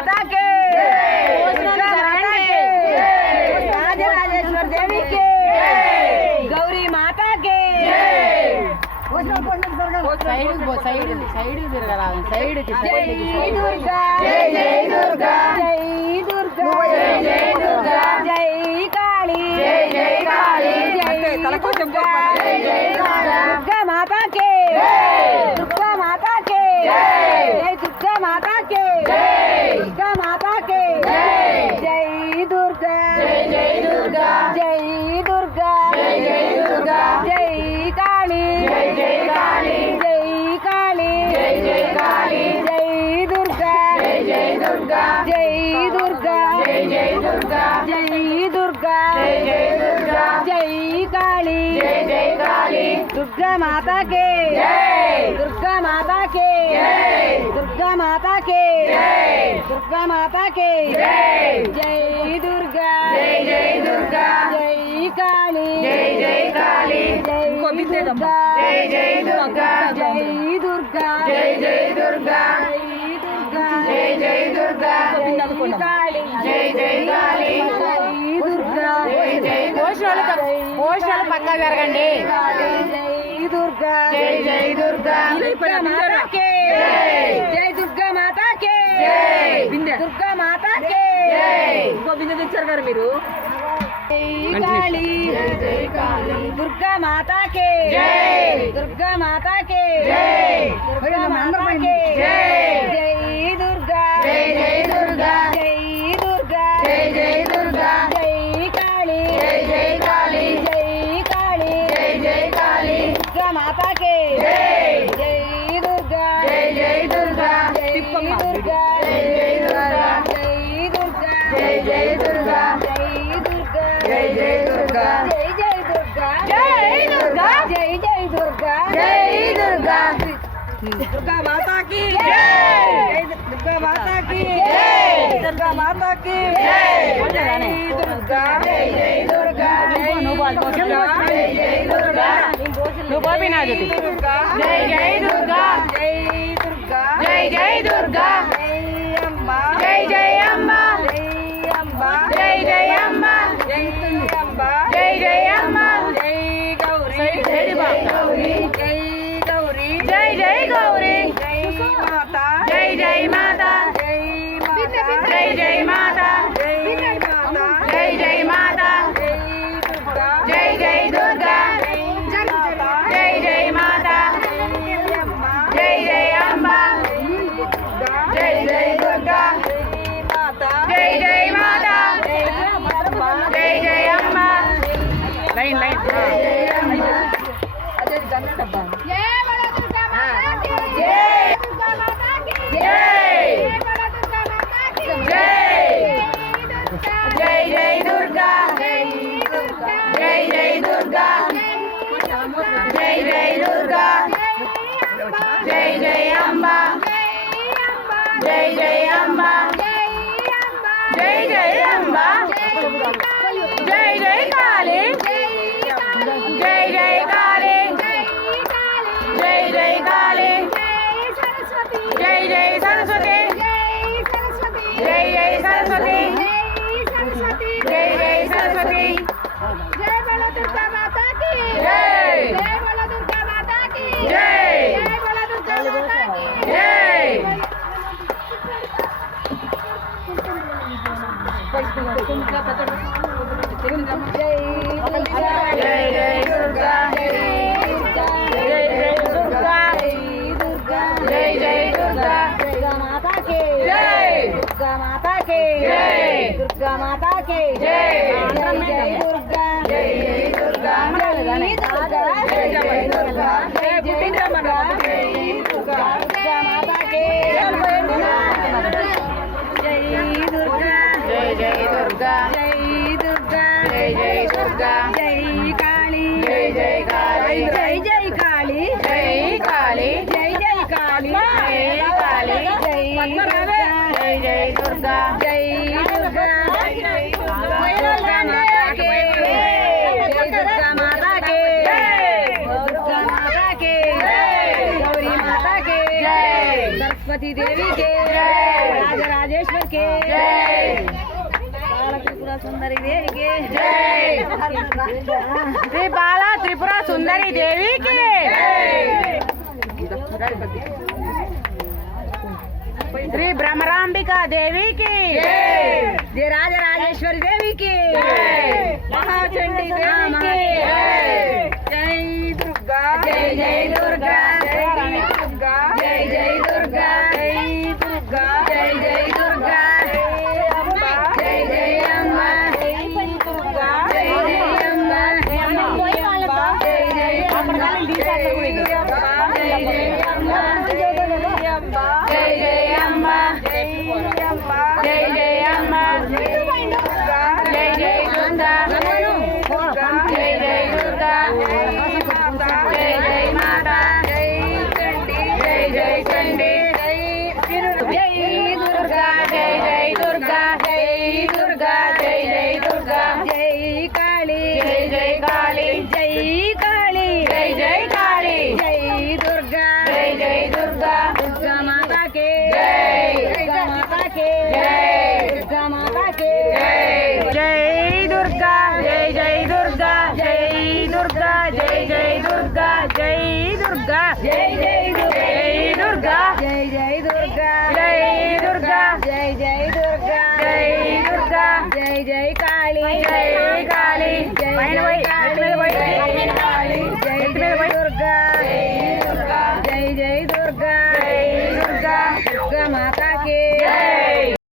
माता के, दुर्गा माता के, राजराजेश्वर देवी के, गौरी माता के। సైడ్ తిరగరాదు సైడ్ जय दुर्गा जय जय दुर्गा जय दुर्गा जय जय दुर्गा जय काली जय जय काली जय दुर्गा जय जय दुर्गा माता के, दुर्गा माता के, जय दुर्गा माता के, दुर्गा माता के, जय दुर्गा जय जय दुर्गा जय दुर्गा जय जय दुर्गा जय काली जय जय काली जय काली जय जय काली जय दुर्गा जय जय दुर्गा जय दुर्गा जय जय दुर्गा जय दुर्गा जय जय दुर्गा जय काली जय जय काली दुर्गा माता के जय, दुर्गा माता के जय, दुर्गा माता के जय, दुर्गा माता के जय, जय दुर्गा जय जय दुर्गा जय काली जय जय काली जय दुर्गा जय जय दुर्गा जय दुर्गा जय जय दुर्गा जय जय दुर्गा जय काली जय जय काली दुर्गा जय जय పోషాలు పక్కా జరగండి जय दुर्गा जय जय दुर्गा दुर्गा माता के जय, दुर्गा माता के जय, दुर्गा माता के जय। ఇంకో బిందె తెచ్చారు గారు మీరు काली जय काली दुर्गा माता के जय, दुर्गा माता के जय, दुर्गा माता के जय, जय दुर्गा जय जय दुर्गा जय दुर्गा जय जय दुर्गा जय काली जय जय काली जय काली जय जय काली दुर्गा माता के जय, जय दुर्गा जय जय दुर्गा जय दुर्गा जय जय दुर्गा जय दुर्गा जय जय दुर्गा जय दुर्गा जय जय दुर्गा जय जय दुर्गा जय दुर्गा जय जय दुर्गा जय दुर्गा दुर्गा माता की जय, दुर्गा माता की जय, दुर्गा माता की जय, जय दुर्गा जय जय दुर्गा जय जय दुर्गा నువ్వు బాబీ నా జ్యోతి जय जय दुर्गा जय दुर्गा जय जय दुर्गा जय अम्बा जय जय अम्बा जय अम्बा जय जय अम्बा जय अम्बा जय जय अम्बा जय गौरी जय गौरी जय गौरी जय जय गौरी जय माता जय जय माता जय माता जय जय माता जय माता जय जय माता जय जय दुर्गा जय जय माता जय जय अम्बा जय जय दुर्गा जय जय माता जय जय अम्बा లైన్ లైన్ जय जय दुर्गा जय जय दुर्गा जय जय दुर्गा जय जय अम्बा जय जय अम्बा जय जय अम्बा जय जय काली जय जय काली जय जय काली जय जय सरस्वती जय जय सरस्वती जय जय सरस्वती जय बोलो दुर्गा माता की जय, जय बोलो दुर्गा माता की जय, जय बोलो दुर्गा माता की जय जय जय दुर्गा जय जय दुर्गा जय जय दुर्गा दुर्गा माता के जय, दुर्गा माता के जय, दुर्गा माता के जय, जय जय दुर्गा जय जय दुर्गा जय दुर्गा जय जय दुर्गा जय जय दुर्गा दुर्गा माता के जय दुर्गा జై దుర్గా जय जय दुर्गा జై దుర్గా जय जय दुर्गा జై కాళీ जय जय काली జై జై కాళీ जय काली జై జై కాళీ जय काली జై దుర్గా जय जय दुर्गा జై దుర్గా दुर्गा माता के దుర్గా మాతా కే దుర్గా మాతా కే गौरी माता के जय सरस्वती देवी के जय राजराजेश्वर के సుందరి దేవికి శ్రీ బాల త్రిపుర సుందరి దేవికి శ్రీ భ్రమరాంబికా దేవి